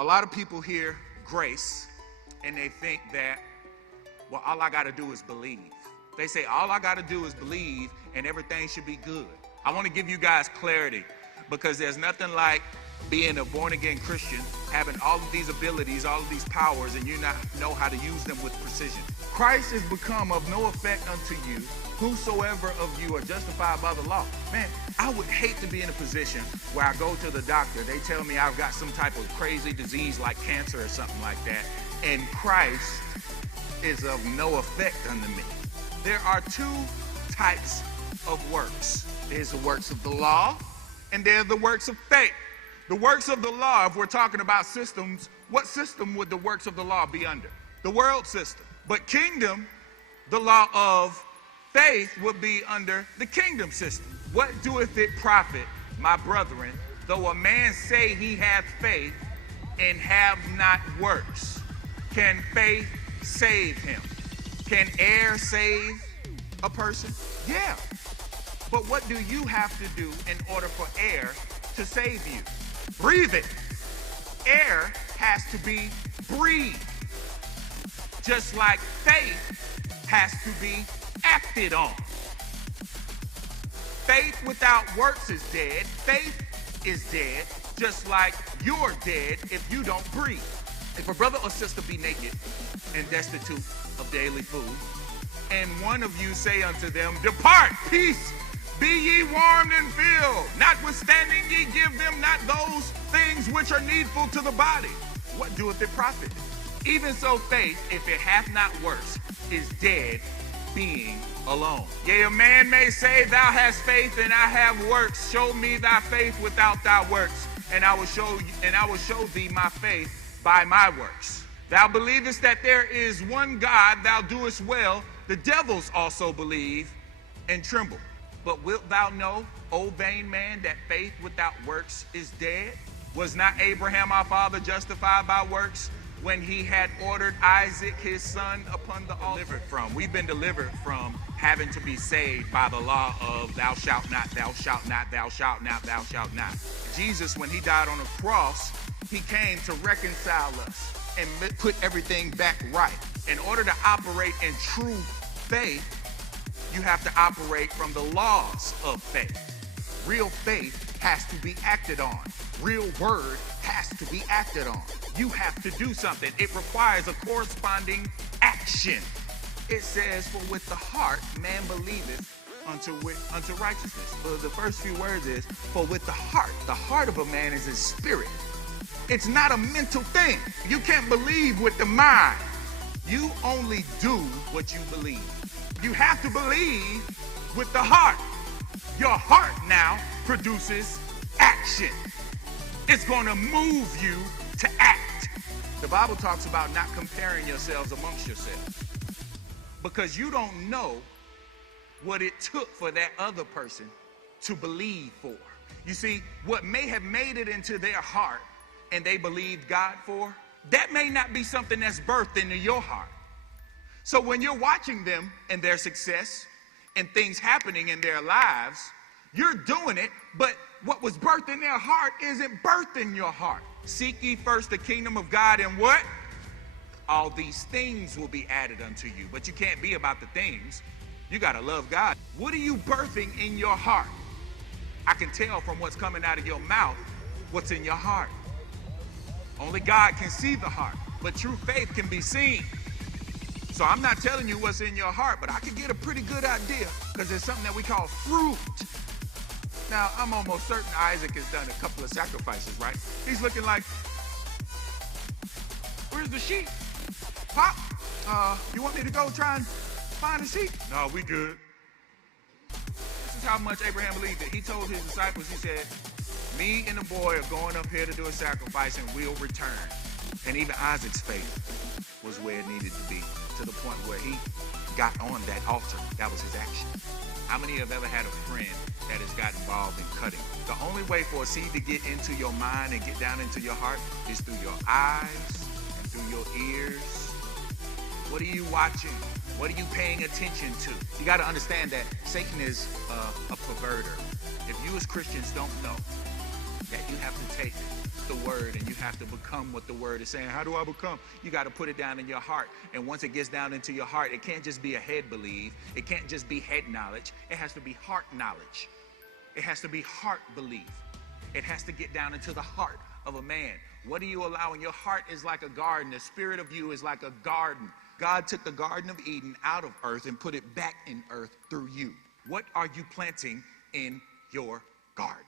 A lot of people hear grace and they think that, well, all I got to do is believe. They say all I got to do is believe and everything should be good. I want to give you guys clarity because there's nothing like being a born-again Christian, having all of these abilities, all of these powers, and you not know how to use them with precision. Christ is become of no effect unto you, whosoever of you are justified by the law. Man, I would hate to be in a position where I go to the doctor, they tell me I've got some type of crazy disease like cancer or something like that, and Christ is of no effect unto me. There are two types of works. There's the works of the law, and there's the works of faith. The works of the law, if we're talking about systems, what system would the works of the law be under? The world system. But kingdom, the law of faith would be under the kingdom system. What doeth it profit, my brethren, though a man say he hath faith and have not works? Can faith save him? Can air save a person? Yeah. But what do you have to do in order for air to save you? Breathe it. Air has to be breathed. Just like faith has to be acted on. Faith without works is dead. Faith is dead, just like you're dead if you don't breathe. If a brother or sister be naked and destitute of daily food, and one of you say unto them, depart, peace, be ye warmed and filled, notwithstanding ye give them not those things which are needful to the body, what doeth it profit? Even so faith, if it hath not works, is dead, being alone. Yea, a man may say, thou hast faith and I have works. Show me thy faith without thy works, and I will show thee my faith by my works. Thou believest that there is one God, thou doest well. The devils also believe and tremble. But wilt thou know, O vain man, that faith without works is dead? Was not Abraham our father justified by works when he had ordered Isaac his son upon the altar? We've been delivered from having to be saved by the law of thou shalt not, thou shalt not, thou shalt not, thou shalt not. Jesus, when he died on the cross, he came to reconcile us and put everything back right. In order to operate in true faith, you have to operate from the laws of faith. Real faith has to be acted on. Real word has to be acted on. You have to do something. It requires a corresponding action. It says, for with the heart man believeth unto righteousness. But the first few words is, for with the heart of a man is his spirit. It's not a mental thing. You can't believe with the mind. You only do what you believe. You have to believe with the heart. Your heart now produces action. It's going to move you to act. The Bible talks about not comparing yourselves amongst yourselves because you don't know what it took for that other person to believe for. You see, what may have made it into their heart and they believed God for, that may not be something that's birthed into your heart. So when you're watching them and their success and things happening in their lives, you're doing it, but what was birthed in their heart isn't birthed in your heart. Seek ye first the kingdom of God, and what? All these things will be added unto you. But you can't be about the things. You got to love God. What are you birthing in your heart? I can tell from what's coming out of your mouth what's in your heart. Only God can see the heart, but true faith can be seen. So I'm not telling you what's in your heart, but I can get a pretty good idea because there's something that we call fruit. Now, I'm almost certain Isaac has done a couple of sacrifices, right? He's looking like, where's the sheep? Pop, you want me to go try and find a sheep? No, we good. This is how much Abraham believed it. He told his disciples, he said, me and the boy are going up here to do a sacrifice and we'll return. And even Isaac's faith was where it needed to be, to the point where he got on that altar. That was his action. How many have ever had a friend that has got involved in cutting? The only way for a seed to get into your mind and get down into your heart is through your eyes and through your ears. What are you watching? What are you paying attention to? You got to understand that Satan is a perverter. If you as Christians don't know, that you have to take the word and you have to become what the word is saying. How do I become? You got to put it down in your heart. And once it gets down into your heart, it can't just be a head belief. It can't just be head knowledge. It has to be heart knowledge. It has to be heart belief. It has to get down into the heart of a man. What are you allowing? Your heart is like a garden. The spirit of you is like a garden. God took the Garden of Eden out of earth and put it back in earth through you. What are you planting in your garden?